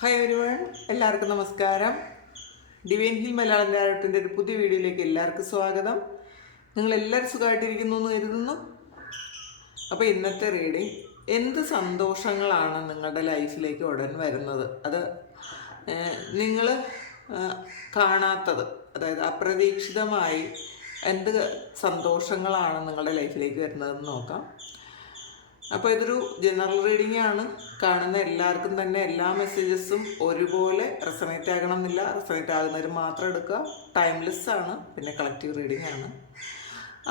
Hi everyone, എല്ലാവർക്കും നമസ്കാരം. Divine hill Malayalam ടാരോട്ടിൻ്റെ ഒരു പുതിയ വീഡിയോയിലേക്ക് എല്ലാവർക്കും സ്വാഗതം. നിങ്ങളെല്ലാവരും സുഖമായിട്ടിരിക്കുന്നു എന്ന് കരുതുന്നു. അപ്പോൾ ഇന്നത്തെ റീഡിങ്, എന്ത് സന്തോഷങ്ങളാണ് നിങ്ങളുടെ ലൈഫിലേക്ക് ഉടൻ വരുന്നത്, അത് നിങ്ങൾ കാണാത്തത്, അതായത് അപ്രതീക്ഷിതമായി എന്ത് സന്തോഷങ്ങളാണ് നിങ്ങളുടെ ലൈഫിലേക്ക് വരുന്നതെന്ന് നോക്കാം. അപ്പോൾ ഇതൊരു ജനറൽ റീഡിംഗ് ആണ്. കാണുന്ന എല്ലാവർക്കും തന്നെ എല്ലാ മെസ്സേജസും ഒരുപോലെ റെസണേറ്റ് ആകണം എന്നില്ല. റെസണേറ്റ് ആകുന്നവർ മാത്രം എടുക്കുക. ടൈംലെസ് ആണ്, പിന്നെ കളക്റ്റീവ് റീഡിംഗ് ആണ്.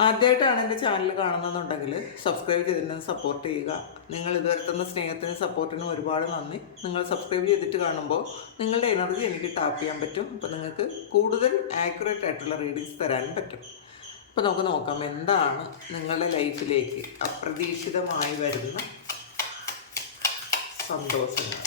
ആദ്യമായിട്ടാണ് എൻ്റെ ചാനൽ കാണുന്നതെന്നുണ്ടെങ്കിൽ സബ്സ്ക്രൈബ് ചെയ്തിട്ട് സപ്പോർട്ട് ചെയ്യുക. നിങ്ങൾ ഇതുവരെ തന്ന സ്നേഹത്തിനും സപ്പോർട്ടിനും ഒരുപാട് നന്ദി. നിങ്ങൾ സബ്സ്ക്രൈബ് ചെയ്തിട്ട് കാണുമ്പോൾ നിങ്ങളുടെ എനർജി എനിക്ക് ടാപ്പ് ചെയ്യാൻ പറ്റും. അപ്പോൾ നിങ്ങൾക്ക് കൂടുതൽ ആക്യുറേറ്റ് ആയിട്ടുള്ള റീഡിങ്സ് തരാനും പറ്റും. അപ്പോൾ നമുക്ക് നോക്കാം എന്താണ് നിങ്ങളുടെ ലൈഫിലേക്ക് അപ്രതീക്ഷിതമായി വരുന്ന സന്തോഷങ്ങൾ.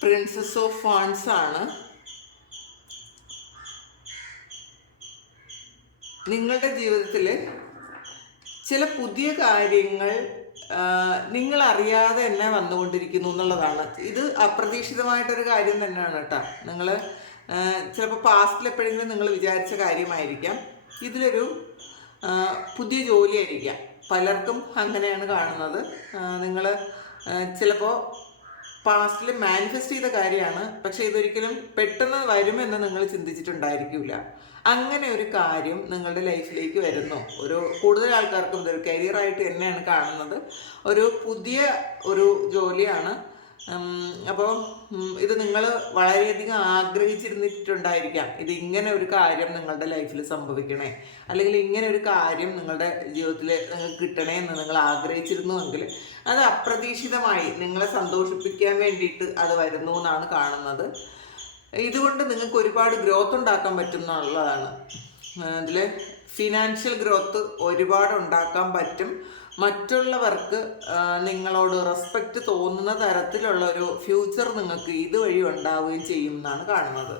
പ്രിൻസസ് ഓഫ് വാൻഡ്സ് ആണ്. നിങ്ങളുടെ ജീവിതത്തിൽ ചില പുതിയ കാര്യങ്ങൾ നിങ്ങൾ അറിയാതെ തന്നെ വന്നുകൊണ്ടിരിക്കുന്നു എന്നുള്ളതാണ്. ഇത് അപ്രതീക്ഷിതമായിട്ടൊരു കാര്യം തന്നെയാണ് കേട്ടോ. നിങ്ങൾ ചിലപ്പോൾ പാസ്റ്റിൽ എപ്പോഴെങ്കിലും നിങ്ങൾ വിചാരിച്ച കാര്യമായിരിക്കാം. ഇതിലൊരു പുതിയ ജോലിയായിരിക്കാം. പലർക്കും അങ്ങനെയാണ് കാണുന്നത്. നിങ്ങൾ ചിലപ്പോൾ പാസ്റ്റിൽ മാനിഫെസ്റ്റ് ചെയ്ത കാര്യമാണ്, പക്ഷെ ഇതൊരിക്കലും പെട്ടെന്ന് വരുമെന്ന് നിങ്ങൾ ചിന്തിച്ചിട്ടുണ്ടായിരിക്കില്ല. അങ്ങനെ ഒരു കാര്യം നിങ്ങളുടെ ലൈഫിലേക്ക് വരുന്നു. കൂടുതൽ ആൾക്കാർക്കും ഇതൊരു കരിയറായിട്ട് തന്നെയാണ് കാണുന്നത്. ഒരു പുതിയ ഒരു ജോലിയാണ്. അപ്പോൾ ഇത് നിങ്ങൾ വളരെയധികം ആഗ്രഹിച്ചിരുന്നിട്ടുണ്ടായിരിക്കാം. ഇത് ഇങ്ങനെ ഒരു കാര്യം നിങ്ങളുടെ ലൈഫിൽ സംഭവിക്കണേ, അല്ലെങ്കിൽ ഇങ്ങനെ ഒരു കാര്യം നിങ്ങളുടെ ജീവിതത്തിൽ നിങ്ങൾക്ക് കിട്ടണേ എന്ന് നിങ്ങൾ ആഗ്രഹിച്ചിരുന്നുവെങ്കിൽ അത് അപ്രതീക്ഷിതമായി നിങ്ങളെ സന്തോഷിപ്പിക്കാൻ വേണ്ടിയിട്ട് അത് വരുന്നു എന്നാണ് കാണുന്നത്. ഇതുകൊണ്ട് നിങ്ങൾക്ക് ഒരുപാട് ഗ്രോത്ത് ഉണ്ടാക്കാൻ പറ്റും എന്നുള്ളതാണ്. അതിൽ ഫിനാൻഷ്യൽ ഗ്രോത്ത് ഒരുപാട് ഉണ്ടാക്കാൻ പറ്റും. മറ്റുള്ളവർക്ക് നിങ്ങളോട് റെസ്പെക്റ്റ് തോന്നുന്ന തരത്തിലുള്ള ഒരു ഫ്യൂച്ചർ നിങ്ങൾക്ക് ഇതുവഴി ഉണ്ടാവുകയും ചെയ്യും എന്നാണ് കാണുന്നത്.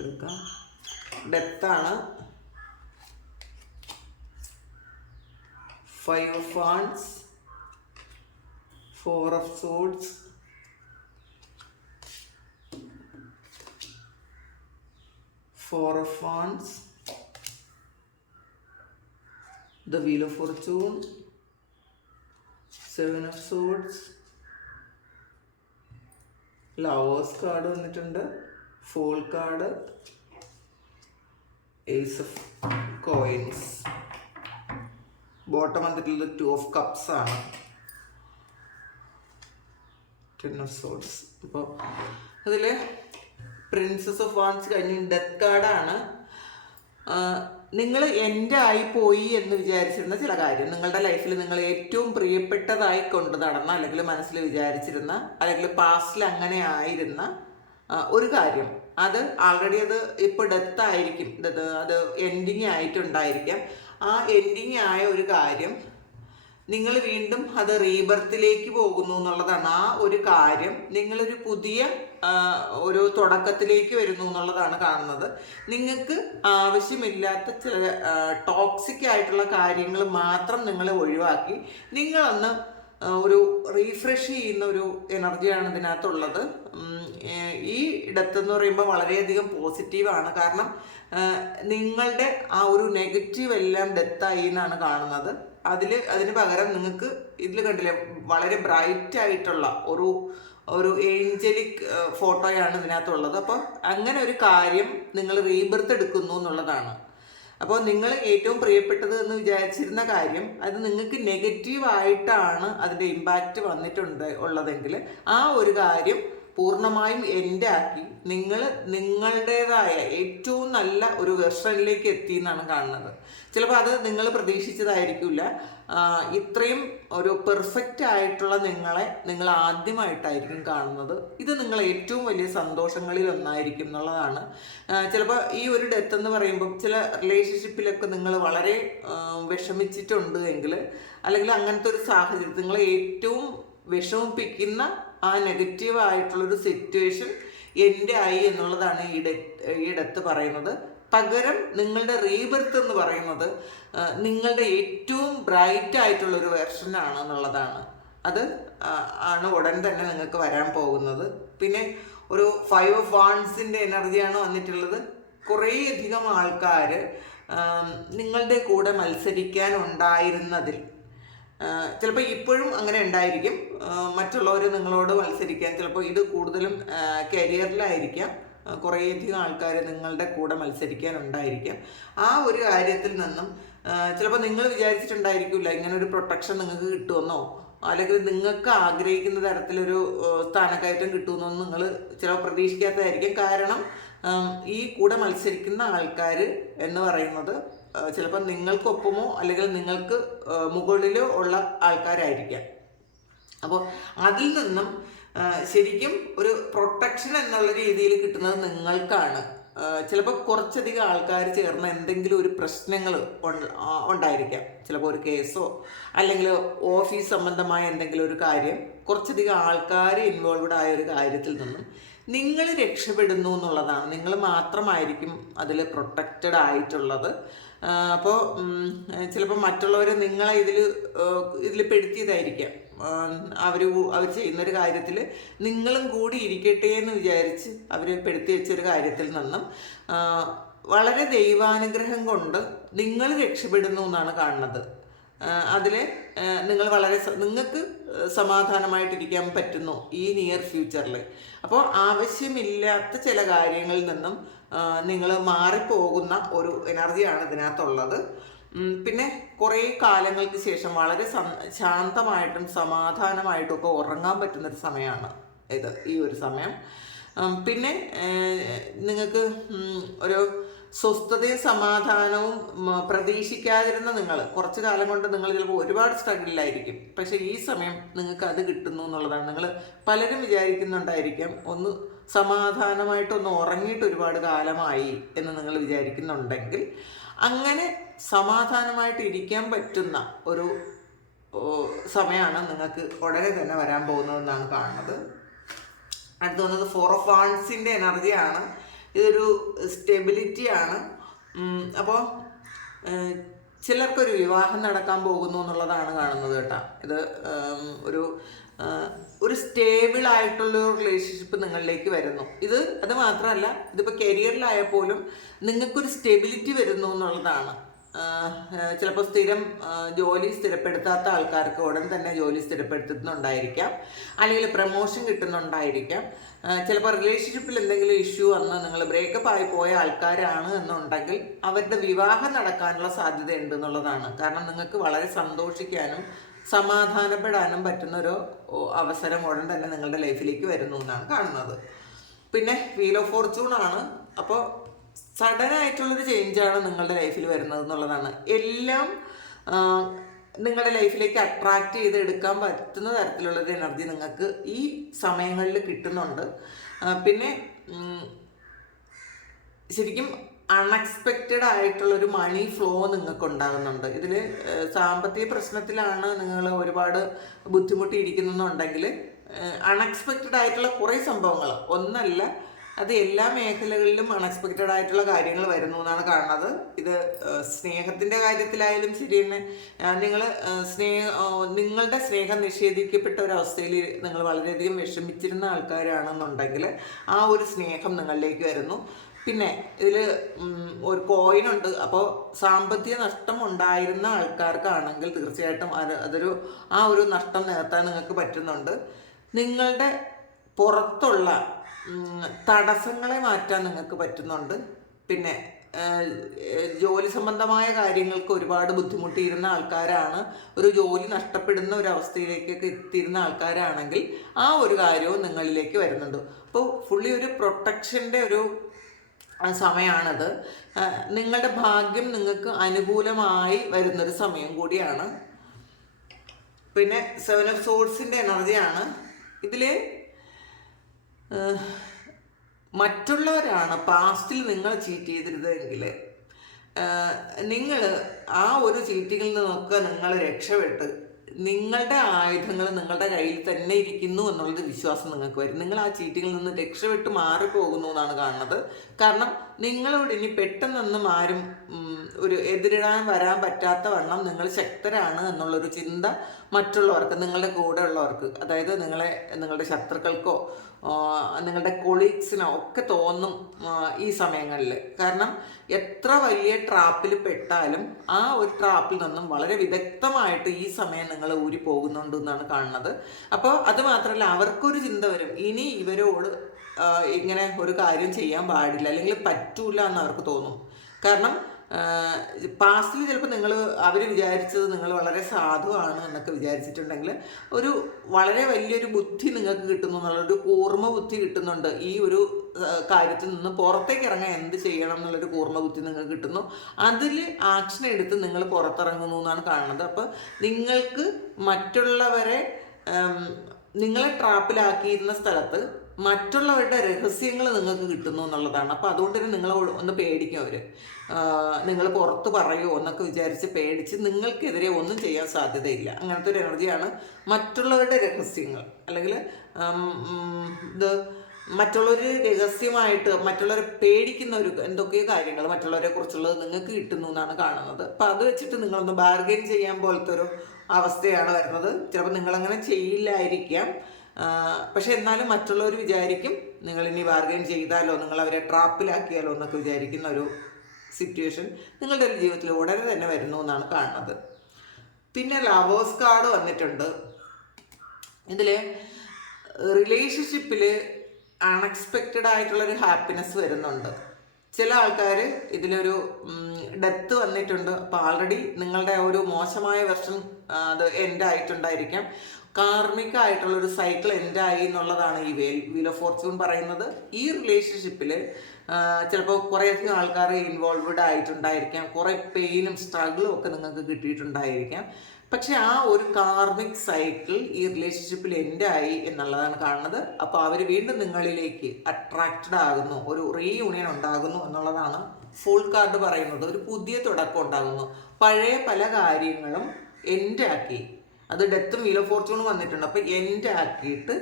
എടുക്കാം. ഡെത്താണ്. 5 of wands, 4 of swords, Four of wands, the wheel of fortune, 7 of swords, lovers card വന്നിട്ടുണ്ട്, fool card, ace of coins. Bottom വന്നിട്ടുള്ളത് 2 of cups ആണ്, 10 of swords. അപ്പോൾ അതിൽ പ്രിൻസസ് ഓഫ് വാൻഡ്സ് കഴിഞ്ഞ് ഡെത്ത് കാർഡാണ്. നിങ്ങൾ എൻ്റെ ആയിപ്പോയി എന്ന് വിചാരിച്ചിരുന്ന ചില കാര്യം, നിങ്ങളുടെ ലൈഫിൽ നിങ്ങൾ ഏറ്റവും പ്രിയപ്പെട്ടതായി കൊണ്ടു നടന്ന, അല്ലെങ്കിൽ മനസ്സിൽ വിചാരിച്ചിരുന്ന, അല്ലെങ്കിൽ പാസ്റ്റിൽ അങ്ങനെ ആയിരുന്ന ഒരു കാര്യം, അത് ആൾറെഡി അത് ഇപ്പോൾ ഡെത്ത് ആയിരിക്കും, അത് എൻഡിങ് ആയിട്ടുണ്ടായിരിക്കാം. ആ എൻഡിങ് ആയ ഒരു കാര്യം നിങ്ങൾ വീണ്ടും അത് റീബർത്തിലേക്ക് പോകുന്നു എന്നുള്ളതാണ്. ആ ഒരു കാര്യം നിങ്ങളൊരു പുതിയ ഒരു തുടക്കത്തിലേക്ക് വരുന്നു എന്നുള്ളതാണ് കാണുന്നത്. നിങ്ങൾക്ക് ആവശ്യമില്ലാത്ത ചില ടോക്സിക് ആയിട്ടുള്ള കാര്യങ്ങൾ മാത്രം നിങ്ങൾ ഒഴിവാക്കി നിങ്ങളൊന്ന് ഒരു റീഫ്രഷ് ചെയ്യുന്ന ഒരു എനർജിയാണ് ഇതിനകത്തുള്ളത്. ഈ ഡെത്ത് എന്ന് പറയുമ്പോൾ വളരെയധികം പോസിറ്റീവാണ്. കാരണം നിങ്ങളുടെ ആ ഒരു നെഗറ്റീവ് എല്ലാം ഡെത്തായി എന്നാണ് കാണുന്നത്. അതിന് പകരം നിങ്ങൾക്ക് ഇതിൽ കണ്ടില്ലേ, വളരെ ബ്രൈറ്റ് ആയിട്ടുള്ള ഒരു ഏഞ്ചലിക് ഫോട്ടോയാണ് ഇതിനകത്തുള്ളത്. അപ്പോൾ അങ്ങനെ ഒരു കാര്യം നിങ്ങൾ റീബർത്ത് എടുക്കുന്നു എന്നുള്ളതാണ്. അപ്പോൾ നിങ്ങൾ ഏറ്റവും പ്രിയപ്പെട്ടത് എന്ന് വിചാരിച്ചിരുന്ന കാര്യം അത് നിങ്ങൾക്ക് നെഗറ്റീവായിട്ടാണ് അതിൻ്റെ ഇമ്പാക്റ്റ് വന്നിട്ടുണ്ട് ഉള്ളതെങ്കിൽ ആ ഒരു കാര്യം പൂർണ്ണമായും എൻ്റെ ആക്കി നിങ്ങൾ നിങ്ങളുടേതായ ഏറ്റവും നല്ല ഒരു വെർഷനിലേക്ക് എത്തി എന്നാണ് കാണുന്നത്. ചിലപ്പോൾ അത് നിങ്ങൾ പ്രതീക്ഷിച്ചതായിരിക്കില്ല. ഇത്രയും ഒരു പെർഫെക്റ്റ് ആയിട്ടുള്ള നിങ്ങൾ ആദ്യമായിട്ടായിരിക്കും കാണുന്നത്. ഇത് നിങ്ങൾ ഏറ്റവും വലിയ സന്തോഷങ്ങളിൽ ഒന്നായിരിക്കും എന്നുള്ളതാണ്. ചിലപ്പോൾ ഈ ഒരു ഡെത്ത് എന്ന് പറയുമ്പോൾ ചില റിലേഷൻഷിപ്പിലൊക്കെ നിങ്ങൾ വളരെ വിഷമിച്ചിട്ടുണ്ട് എങ്കിൽ, അല്ലെങ്കിൽ അങ്ങനത്തെ ഒരു സാഹചര്യത്തിൽ നിങ്ങളെ ഏറ്റവും വിഷമിപ്പിക്കുന്ന ആ നെഗറ്റീവായിട്ടുള്ളൊരു സിറ്റുവേഷൻ എൻ്റെ ആയി എന്നുള്ളതാണ് ഈ ഡെത്ത് പറയുന്നത്. പകരം നിങ്ങളുടെ റീബർത്ത് എന്ന് പറയുന്നത് നിങ്ങളുടെ ഏറ്റവും ബ്രൈറ്റ് ആയിട്ടുള്ളൊരു വെർഷനാണ് എന്നുള്ളതാണ്. അത് ആണ് ഉടൻ തന്നെ നിങ്ങൾക്ക് വരാൻ പോകുന്നത്. പിന്നെ ഒരു 5 of Wands എനർജിയാണ് വന്നിട്ടുള്ളത്. കുറേയധികം ആൾക്കാർ നിങ്ങളുടെ കൂടെ മത്സരിക്കാൻ ഉണ്ടായിരുന്നതിൽ, ചിലപ്പോൾ ഇപ്പോഴും അങ്ങനെ ഉണ്ടായിരിക്കും, മറ്റുള്ളവർ നിങ്ങളോട് മത്സരിക്കാൻ, ചിലപ്പോൾ ഇത് കൂടുതലും കരിയറിലായിരിക്കാം, കുറേയധികം ആൾക്കാർ നിങ്ങളുടെ കൂടെ മത്സരിക്കാനുണ്ടായിരിക്കാം. ആ ഒരു കാര്യത്തിൽ നിന്നും ചിലപ്പോൾ നിങ്ങൾ വിചാരിച്ചിട്ടുണ്ടായിരിക്കില്ല ഇങ്ങനെ ഒരു പ്രൊട്ടക്ഷൻ നിങ്ങൾക്ക് കിട്ടുമെന്നോ, അല്ലെങ്കിൽ നിങ്ങൾക്ക് ആഗ്രഹിക്കുന്ന തരത്തിലൊരു സ്ഥാനക്കയറ്റം കിട്ടുമെന്നോ നിങ്ങൾ ചിലപ്പോൾ പ്രതീക്ഷിക്കാത്തതായിരിക്കും. കാരണം ഈ കൂടെ മത്സരിക്കുന്ന ആൾക്കാർ എന്ന് പറയുന്നത് ചിലപ്പോൾ നിങ്ങൾക്കൊപ്പമോ അല്ലെങ്കിൽ നിങ്ങൾക്ക് മുകളിലോ ഉള്ള ആൾക്കാരായിരിക്കാം. അപ്പോൾ അതിൽ നിന്നും ശരിക്കും ഒരു പ്രൊട്ടക്ഷൻ എന്നുള്ള രീതിയിൽ കിട്ടുന്നത് നിങ്ങൾക്കാണ്. ചിലപ്പോൾ കുറച്ചധികം ആൾക്കാർ ചേർന്ന് എന്തെങ്കിലും ഒരു പ്രശ്നങ്ങൾ ഉണ്ടായിരിക്കാം. ചിലപ്പോൾ ഒരു കേസോ അല്ലെങ്കിൽ ഓഫീസ് സംബന്ധമായ എന്തെങ്കിലും ഒരു കാര്യം, കുറച്ചധികം ആൾക്കാർ ഇൻവോൾവ്ഡ് ആയ ഒരു കാര്യത്തിൽ നിന്നും നിങ്ങൾ രക്ഷപ്പെടുന്നു എന്നുള്ളതാണ്. നിങ്ങൾ മാത്രമായിരിക്കും അതിൽ പ്രൊട്ടക്റ്റഡ് ആയിട്ടുള്ളത്. അപ്പോൾ ചിലപ്പോൾ മറ്റുള്ളവർ നിങ്ങളെ ഇതിൽ പെടുത്തിയതായിരിക്കാം. അവർ ചെയ്യുന്നൊരു കാര്യത്തിൽ നിങ്ങളും കൂടി ഇരിക്കട്ടെ എന്ന് വിചാരിച്ച് അവർ പെടുത്തി വെച്ചൊരു കാര്യത്തിൽ നിന്നും വളരെ ദൈവാനുഗ്രഹം കൊണ്ട് നിങ്ങൾ രക്ഷപ്പെടുന്നു എന്നാണ് കാണുന്നത്. അതിൽ നിങ്ങൾക്ക് സമാധാനമായിട്ടിരിക്കാൻ പറ്റുന്നു ഈ നിയർ ഫ്യൂച്ചറിൽ. അപ്പോൾ ആവശ്യമില്ലാത്ത ചില കാര്യങ്ങളിൽ നിന്നും നിങ്ങൾ മാറിപ്പോകുന്ന ഒരു എനർജിയാണ് ഇതിനകത്തുള്ളത്. പിന്നെ കുറേ കാലങ്ങൾക്ക് ശേഷം വളരെ ശാന്തമായിട്ടും സമാധാനമായിട്ടും ഒക്കെ ഉറങ്ങാൻ പറ്റുന്നൊരു സമയമാണ് ഈ ഒരു സമയം. പിന്നെ നിങ്ങൾക്ക് ഒരു സ്വസ്ഥതയും സമാധാനവും പ്രതീക്ഷിക്കാതിരുന്ന നിങ്ങൾ കുറച്ച് കാലം കൊണ്ട് നിങ്ങൾ ചിലപ്പോൾ ഒരുപാട് സ്ട്രഗിളിലായിരിക്കും. പക്ഷേ ഈ സമയം നിങ്ങൾക്ക് അത് കിട്ടുന്നു എന്നുള്ളതാണ്. നിങ്ങൾ പലരും വിചാരിക്കുന്നുണ്ടായിരിക്കാം ഒന്ന് സമാധാനമായിട്ടൊന്ന് ഉറങ്ങിയിട്ട് ഒരുപാട് കാലമായി എന്ന് നിങ്ങൾ വിചാരിക്കുന്നുണ്ടെങ്കിൽ, അങ്ങനെ സമാധാനമായിട്ട് ഇരിക്കാൻ പറ്റുന്ന ഒരു സമയമാണ് നിങ്ങൾക്ക് ഉടനെ തന്നെ വരാൻ പോകുന്നതെന്നാണ് കാണുന്നത്. അടുത്ത് വന്നത് 4 of Wands എനർജിയാണ്. ഇതൊരു സ്റ്റെബിലിറ്റിയാണ്. അപ്പോൾ ചിലർക്കൊരു വിവാഹം നടക്കാൻ പോകുന്നു എന്നുള്ളതാണ് കാണുന്നത് കേട്ടോ. ഇത് ഒരു സ്റ്റേബിൾ ആയിട്ടുള്ള റിലേഷൻഷിപ്പ് നിങ്ങളിലേക്ക് വരുന്നു. അത് മാത്രമല്ല, ഇതിപ്പോൾ കരിയറിലായപ്പോലും നിങ്ങൾക്കൊരു സ്റ്റെബിലിറ്റി വരുന്നു എന്നുള്ളതാണ്. ചിലപ്പോൾ ജോലി സ്ഥിരപ്പെടുത്താത്ത ആൾക്കാർക്ക് ഉടൻ തന്നെ ജോലി സ്ഥിരപ്പെടുത്തുന്നുണ്ടായിരിക്കാം, അല്ലെങ്കിൽ പ്രമോഷൻ കിട്ടുന്നുണ്ടായിരിക്കാം. ചിലപ്പോൾ റിലേഷൻഷിപ്പിൽ എന്തെങ്കിലും ഇഷ്യൂ വന്ന് നിങ്ങൾ ബ്രേക്കപ്പ് ആയി പോയ ആൾക്കാരാണ് എന്നുണ്ടെങ്കിൽ അവരുടെ വിവാഹം നടക്കാനുള്ള സാധ്യത ഉണ്ട് എന്നുള്ളതാണ്. കാരണം നിങ്ങൾക്ക് വളരെ സന്തോഷിക്കാനും സമാധാനപ്പെടാനും പറ്റുന്നൊരു അവസരം ഉടൻ തന്നെ നിങ്ങളുടെ ലൈഫിലേക്ക് വരുന്നു എന്നാണ് കാണുന്നത്. പിന്നെ വീൽ ഓഫ് ഫോർച്യൂൺ ആണ്. അപ്പോൾ സഡനായിട്ടുള്ളൊരു ചേഞ്ചാണ് നിങ്ങളുടെ ലൈഫിൽ വരുന്നത് എന്നുള്ളതാണ്. എല്ലാം നിങ്ങളുടെ ലൈഫിലേക്ക് അട്രാക്റ്റ് ചെയ്ത് എടുക്കാൻ പറ്റുന്ന തരത്തിലുള്ളൊരു എനർജി നിങ്ങൾക്ക് ഈ സമയങ്ങളിൽ കിട്ടുന്നുണ്ട്. പിന്നെ ശരിക്കും അൺഎക്സ്പെക്റ്റഡ് ആയിട്ടുള്ളൊരു മണി ഫ്ലോ നിങ്ങൾക്ക് ഉണ്ടാകുന്നുണ്ട്. ഇതിൽ സാമ്പത്തിക പ്രശ്നത്തിലാണ് നിങ്ങൾ ഒരുപാട് ബുദ്ധിമുട്ടിയിരിക്കുന്നുണ്ടെങ്കിൽ അൺഎക്സ്പെക്റ്റഡ് ആയിട്ടുള്ള കുറേ സംഭവങ്ങൾ, ഒന്നല്ല അത് എല്ലാ മേഖലകളിലും അൺഎക്സ്പെക്റ്റഡ് ആയിട്ടുള്ള കാര്യങ്ങൾ വരുന്നു എന്നാണ് കാണുന്നത്. ഇത് സ്നേഹത്തിൻ്റെ കാര്യത്തിലായാലും ശരി തന്നെ, നിങ്ങളുടെ സ്നേഹം നിഷേധിക്കപ്പെട്ട ഒരവസ്ഥയിൽ നിങ്ങൾ വളരെയധികം വിഷമിച്ചിരുന്ന ആൾക്കാരാണെന്നുണ്ടെങ്കിൽ ആ ഒരു സ്നേഹം നിങ്ങളിലേക്ക് വരുന്നു. പിന്നെ ഇതിൽ ഒരു കോയിനുണ്ട്. അപ്പോൾ സാമ്പത്തിക നഷ്ടം ഉണ്ടായിരുന്ന ആൾക്കാർക്കാണെങ്കിൽ തീർച്ചയായിട്ടും ആ ഒരു നഷ്ടം നികത്താൻ നിങ്ങൾക്ക് പറ്റുന്നുണ്ട്. നിങ്ങളുടെ പുറത്തുള്ള തടസ്സങ്ങളെ മാറ്റാൻ നിങ്ങൾക്ക് പറ്റുന്നുണ്ട്. പിന്നെ ജോലി സംബന്ധമായ കാര്യങ്ങൾക്ക് ഒരുപാട് ബുദ്ധിമുട്ടിയിരുന്ന ആൾക്കാരാണ്, ഒരു ജോലി നഷ്ടപ്പെടുന്ന ഒരു അവസ്ഥയിലേക്കൊക്കെ എത്തിയിരുന്ന ആൾക്കാരാണെങ്കിൽ ആ ഒരു കാര്യവും നിങ്ങളിലേക്ക് വരുന്നുണ്ട്. അപ്പോൾ ഫുള്ളി ഒരു പ്രൊട്ടക്ഷൻ്റെ ഒരു സമയമാണത്. നിങ്ങളുടെ ഭാഗ്യം നിങ്ങൾക്ക് അനുകൂലമായി വരുന്നൊരു സമയം കൂടിയാണ്. പിന്നെ 7 ഓഫ് സോഴ്സിൻ്റെ എനർജിയാണ് ഇതിൽ. മറ്റുള്ളവരാണ് പാസ്റ്റിൽ നിങ്ങൾ ചീറ്റ് ചെയ്തിരുന്നതെങ്കിൽ നിങ്ങൾ ആ ഒരു ചീറ്റിങ്ങിൽ നിന്നൊക്കെ നിങ്ങൾ രക്ഷപ്പെട്ട് നിങ്ങളുടെ ആയുധങ്ങൾ നിങ്ങളുടെ കയ്യിൽ തന്നെ ഇരിക്കുന്നു എന്നുള്ളത് വിശ്വാസം നിങ്ങൾക്ക് വരും. നിങ്ങൾ ആ ചീറ്റിങ്ങിൽ നിന്ന് രക്ഷപ്പെട്ട് മാറിപ്പോകുന്നു എന്നാണ് കാണുന്നത്. കാരണം നിങ്ങളോട് ഇനി പെട്ടെന്നൊന്നും ആരും ഒരു എതിരിടാൻ വരാൻ പറ്റാത്ത വണ്ണം നിങ്ങൾ ശക്തരാണ് എന്നുള്ളൊരു ചിന്ത മറ്റുള്ളവർക്ക്, നിങ്ങളുടെ കൂടെ ഉള്ളവർക്ക്, അതായത് നിങ്ങളുടെ ശത്രുക്കൾക്കോ നിങ്ങളുടെ കൊളീഗ്സിനോ ഒക്കെ തോന്നും ഈ സമയങ്ങളിൽ. കാരണം എത്ര വലിയ ട്രാപ്പിൽ പെട്ടാലും ആ ഒരു ട്രാപ്പിൽ നിന്നും വളരെ വിദഗ്ധമായിട്ട് ഈ സമയം നിങ്ങൾ ഊരി പോകുന്നുണ്ട് എന്നാണ് കാണുന്നത്. അപ്പോൾ അത് മാത്രമല്ല, അവർക്കൊരു ചിന്ത വരും, ഇനി ഇവരോട് ഇങ്ങനെ ഒരു കാര്യം ചെയ്യാൻ പാടില്ല അല്ലെങ്കിൽ പറ്റൂല എന്ന് അവർക്ക് തോന്നും. കാരണം പാസ്റ്റിൽ ചിലപ്പോൾ അവർ വിചാരിച്ചത് നിങ്ങൾ വളരെ സാധുവാണ് എന്നൊക്കെ വിചാരിച്ചിട്ടുണ്ടെങ്കിൽ ഒരു വളരെ വലിയൊരു ബുദ്ധി നിങ്ങൾക്ക് കിട്ടുന്നു എന്നുള്ളൊരു കൂർമ്മ ബുദ്ധി കിട്ടുന്നുണ്ട്. ഈ ഒരു കാര്യത്തിൽ നിന്ന് പുറത്തേക്ക് ഇറങ്ങാൻ എന്ത് ചെയ്യണം എന്നുള്ളൊരു കൂർമ്മ ബുദ്ധി നിങ്ങൾക്ക് കിട്ടുന്നു. അതിൽ ആക്ഷൻ എടുത്ത് നിങ്ങൾ പുറത്തിറങ്ങുന്നു എന്നാണ് കാണുന്നത്. അപ്പോൾ നിങ്ങൾക്ക് മറ്റുള്ളവരെ നിങ്ങളെ ട്രാപ്പിലാക്കിയിരുന്ന സ്ഥലത്ത് മറ്റുള്ളവരുടെ രഹസ്യങ്ങൾ നിങ്ങൾക്ക് കിട്ടുന്നു എന്നുള്ളതാണ്. അപ്പോൾ അതുകൊണ്ട് തന്നെ നിങ്ങൾ ഒന്ന് പേടിക്കും. അവർ നിങ്ങൾ പുറത്ത് പറയുമോ എന്നൊക്കെ വിചാരിച്ച് പേടിച്ച് നിങ്ങൾക്കെതിരെ ഒന്നും ചെയ്യാൻ സാധ്യതയില്ല. അങ്ങനത്തെ ഒരു എനർജിയാണ്. മറ്റുള്ളവരുടെ രഹസ്യങ്ങൾ അല്ലെങ്കിൽ മറ്റുള്ളവർ രഹസ്യമായിട്ട് മറ്റുള്ളവരെ പേടിക്കുന്ന ഒരു എന്തൊക്കെയോ കാര്യങ്ങൾ മറ്റുള്ളവരെ കുറിച്ചുള്ളത് നിങ്ങൾക്ക് കിട്ടുന്നു എന്നാണ് കാണുന്നത്. അപ്പം അത് വെച്ചിട്ട് നിങ്ങളൊന്ന് ബാർഗെയിൻ ചെയ്യാൻ പോലത്തെ ഒരു അവസ്ഥയാണ് വരുന്നത്. ചിലപ്പോൾ നിങ്ങളങ്ങനെ ചെയ്യില്ലായിരിക്കാം, പക്ഷെ എന്നാലും മറ്റുള്ളവർ വിചാരിക്കും നിങ്ങളിനി ബാർഗെയിൻ ചെയ്താലോ, നിങ്ങൾ അവരെ ട്രാപ്പിലാക്കിയാലോ എന്നൊക്കെ വിചാരിക്കുന്ന ഒരു സിറ്റുവേഷൻ നിങ്ങളുടെ ഒരു ജീവിതത്തിൽ ഉടനെ തന്നെ വരുന്നു എന്നാണ് കാണുന്നത്. പിന്നെ ലവേഴ്സ് കാർഡ് വന്നിട്ടുണ്ട്. ഇതിൽ റിലേഷൻഷിപ്പിൽ അൺഎക്സ്പെക്റ്റഡ് ആയിട്ടുള്ളൊരു ഹാപ്പിനെസ് വരുന്നുണ്ട്. ചില ആൾക്കാർ ഇതിലൊരു ഡെത്ത് വന്നിട്ടുണ്ട്. അപ്പോൾ ആൾറെഡി നിങ്ങളുടെ ഒരു മോശമായ വെർഷൻ അത് എൻഡ് ആയിട്ടുണ്ടായിരിക്കാം. കാർമിക് ആയിട്ടുള്ളൊരു സൈക്കിൾ എൻഡായി എന്നുള്ളതാണ് ഈ വീൽ ഓഫ് ഫോർച്യൂൺ പറയുന്നത്. ഈ റിലേഷൻഷിപ്പിൽ ചിലപ്പോൾ കുറേയധികം ആൾക്കാർ ഇൻവോൾവ്ഡ് ആയിട്ടുണ്ടായിരിക്കാം, കുറേ പെയിനും സ്ട്രഗിളും ഒക്കെ നിങ്ങൾക്ക് കിട്ടിയിട്ടുണ്ടായിരിക്കാം. പക്ഷെ ആ ഒരു കാർമിക് സൈക്കിൾ ഈ റിലേഷൻഷിപ്പിൽ എൻഡായി എന്നുള്ളതാണ് കാണുന്നത്. അപ്പോൾ അവർ വീണ്ടും നിങ്ങളിലേക്ക് അട്രാക്റ്റഡ് ആകുന്നു, ഒരു റീയൂണിയൻ ഉണ്ടാകുന്നു എന്നുള്ളതാണ് ഫുൾ കാർഡ് പറയുന്നത്. ഒരു പുതിയ തുടക്കം ഉണ്ടാകുന്നു. പഴയ പല കാര്യങ്ങളും എൻഡാക്കി, അത് ഡെത്തും വീൽ ഓഫ് ഫോർച്യൂണും വന്നിട്ടുണ്ട്. അപ്പോൾ എൻഡ് ആക്കിയിട്ട്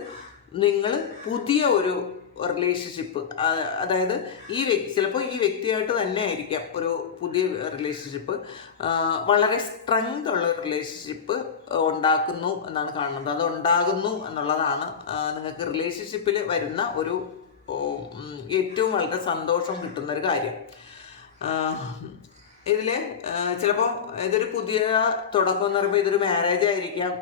നിങ്ങൾ പുതിയ ഒരു റിലേഷൻഷിപ്പ്, അതായത് ഈ വ്യക്തി ചിലപ്പോൾ ഈ വ്യക്തിയായിട്ട് തന്നെ ആയിരിക്കാം ഒരു പുതിയ റിലേഷൻഷിപ്പ്, വളരെ സ്ട്രെങ്ത് ഉള്ള റിലേഷൻഷിപ്പ് ഉണ്ടാക്കുന്നു എന്നാണ് കാണുന്നത്. അത് ഉണ്ടാകുന്നു എന്നുള്ളതാണ് നിങ്ങൾക്ക് റിലേഷൻഷിപ്പിൽ വരുന്ന ഒരു ഏറ്റവും വളരെ സന്തോഷം കിട്ടുന്നൊരു കാര്യം. ഇതിൽ ചിലപ്പോൾ ഇതൊരു പുതിയ തുടക്കം എന്ന് പറയുമ്പോൾ ഇതൊരു മാരേജ് ആയിരിക്കാം,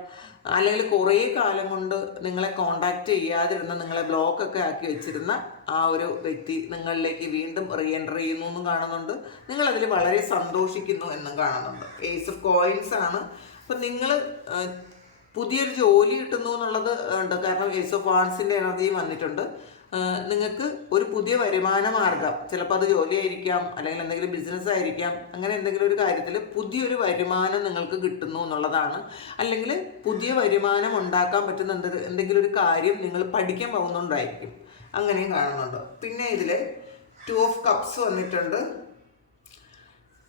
അല്ലെങ്കിൽ കുറേ കാലം കൊണ്ട് നിങ്ങളെ കോണ്ടാക്ട് ചെയ്യാതിരുന്ന, നിങ്ങളെ ബ്ലോക്കൊക്കെ ആക്കി വെച്ചിരുന്ന ആ ഒരു വ്യക്തി നിങ്ങളിലേക്ക് വീണ്ടും റീ എൻറ്റർ ചെയ്യുന്നു എന്നും കാണുന്നുണ്ട്. നിങ്ങളതിൽ വളരെ സന്തോഷിക്കുന്നു എന്നും കാണുന്നുണ്ട്. ഏസ് ഓഫ് കോയിൻസ് ആണ്. അപ്പം നിങ്ങൾ പുതിയൊരു ജോലി കിട്ടുന്നു എന്നുള്ളത് ഉണ്ട്. കാരണം ഏസ് ഓഫ് വാൺസിൻ്റെ എനർജിയും വന്നിട്ടുണ്ട്. നിങ്ങൾക്ക് ഒരു പുതിയ വരുമാന മാർഗം, ചിലപ്പോൾ അത് ജോലിയായിരിക്കാം, അല്ലെങ്കിൽ എന്തെങ്കിലും ബിസിനസ് ആയിരിക്കാം, അങ്ങനെ എന്തെങ്കിലും ഒരു കാര്യത്തിൽ പുതിയൊരു വരുമാനം നിങ്ങൾക്ക് കിട്ടുന്നു എന്നുള്ളതാണ്. അല്ലെങ്കിൽ പുതിയ വരുമാനം ഉണ്ടാക്കാൻ പറ്റുന്ന എന്തെങ്കിലും ഒരു കാര്യം നിങ്ങൾ പഠിക്കാൻ പോകുന്നുണ്ടായിരിക്കും, അങ്ങനെയും കാണുന്നുണ്ട്. പിന്നെ ഇതിൽ 2 ഓഫ് കപ്സ് വന്നിട്ടുണ്ട്,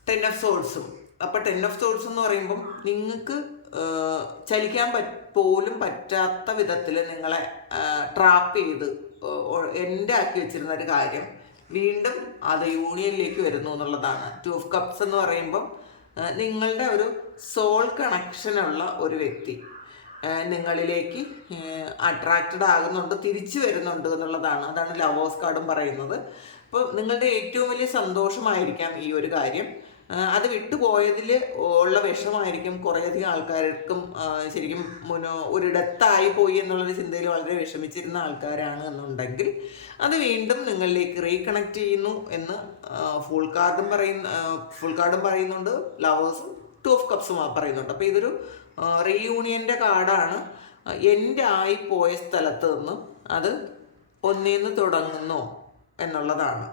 10 ഓഫ് സോൾസും. അപ്പോൾ 10 ഓഫ് സോൾസ് എന്ന് പറയുമ്പം നിങ്ങൾക്ക് ചലിക്കാൻ പോലും പറ്റാത്ത വിധത്തിൽ നിങ്ങളെ ട്രാപ്പ് ചെയ്ത് എൻഡാക്കി വെച്ചിരുന്ന ഒരു കാര്യം വീണ്ടും അത് യൂണിയനിലേക്ക് വരുന്നു എന്നുള്ളതാണ്. 2 ഓഫ് കപ്സ് എന്ന് പറയുമ്പം നിങ്ങളുടെ ഒരു സോൾ കണക്ഷനുള്ള ഒരു വ്യക്തി നിങ്ങളിലേക്ക് അട്രാക്റ്റഡ് ആകുന്നുണ്ട്, തിരിച്ചു വരുന്നുണ്ട് എന്നുള്ളതാണ്. അതാണ് ലവേഴ്സ് കാർഡും പറയുന്നത്. അപ്പോൾ നിങ്ങളുടെ ഏറ്റവും വലിയ സന്തോഷമായിരിക്കാം ഈ ഒരു കാര്യം. അത് വിട്ടുപോയതിൽ ഉള്ള വിഷമായിരിക്കും കുറേയധികം ആൾക്കാർക്കും ശരിക്കും ഒരിടത്തായി പോയി എന്നുള്ളൊരു ചിന്തയിൽ വളരെ വിഷമിച്ചിരുന്ന ആൾക്കാരാണ് എന്നുണ്ടെങ്കിൽ അത് വീണ്ടും നിങ്ങളിലേക്ക് റീകണക്ട് ചെയ്യുന്നു എന്ന് ഫുൾ കാർഡും പറയുന്നുണ്ട്, ലവേഴ്സും 2 ഓഫ് കപ്സും പറയുന്നുണ്ട്. അപ്പോൾ ഇതൊരു റീയൂണിയൻ്റെ കാർഡാണ്. എൻ്റെ ആയിപ്പോയ സ്ഥലത്ത് നിന്നും അത് ഒന്നേന്ന് തുടങ്ങുന്നു എന്നുള്ളതാണ്.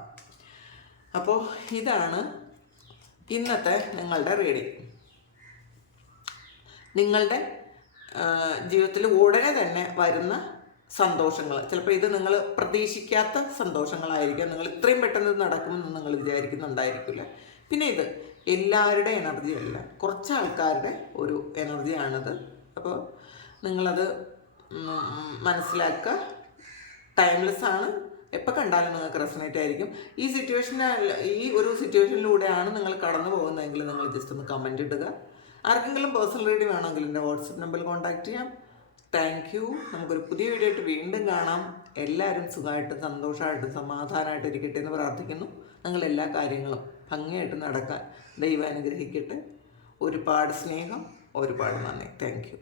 അപ്പോൾ ഇതാണ് ഇന്നത്തെ നിങ്ങളുടെ റീഡിങ്. നിങ്ങളുടെ ജീവിതത്തിൽ ഉടനെ തന്നെ വരുന്ന സന്തോഷങ്ങൾ, ചിലപ്പോൾ ഇത് നിങ്ങൾ പ്രതീക്ഷിക്കാത്ത സന്തോഷങ്ങളായിരിക്കാം. നിങ്ങൾ ഇത്രയും പെട്ടെന്ന് നടക്കുമെന്ന് നിങ്ങൾ വിചാരിക്കുന്നുണ്ടായിരിക്കില്ല. പിന്നെ ഇത് എല്ലാവരുടെ എനർജി അല്ല, കുറച്ച് ആൾക്കാരുടെ ഒരു എനർജിയാണിത്. അപ്പോൾ നിങ്ങളത് മനസ്സിലാക്കുക. ടൈംലെസ് ആണ്, എപ്പോൾ കണ്ടാലും നിങ്ങൾക്ക് റെസണേറ്റ് ആയിരിക്കും. ഈ ഒരു സിറ്റുവേഷനിലൂടെയാണ് നിങ്ങൾ കടന്നു പോകുന്നതെങ്കിൽ നിങ്ങൾ ജസ്റ്റ് ഒന്ന് കമൻറ്റ് ഇടുക. ആർക്കെങ്കിലും പേഴ്സണൽ റീഡിങ് വേണമെങ്കിൽ എൻ്റെ വാട്സപ്പ് നമ്പറിൽ കോൺടാക്റ്റ് ചെയ്യാം. Thank you. നമുക്കൊരു പുതിയ വീഡിയോ ആയിട്ട് വീണ്ടും കാണാം. എല്ലാവരും സുഖമായിട്ട് സന്തോഷമായിട്ട് സമാധാനമായിട്ട് ഇരിക്കട്ടെ എന്ന് പ്രാർത്ഥിക്കുന്നു. നിങ്ങളെല്ലാ കാര്യങ്ങളും ഭംഗിയായിട്ട് നടക്കാൻ ദൈവം അനുഗ്രഹിക്കട്ടെ. ഒരുപാട് സ്നേഹം, ഒരുപാട് നന്ദി. Thank you.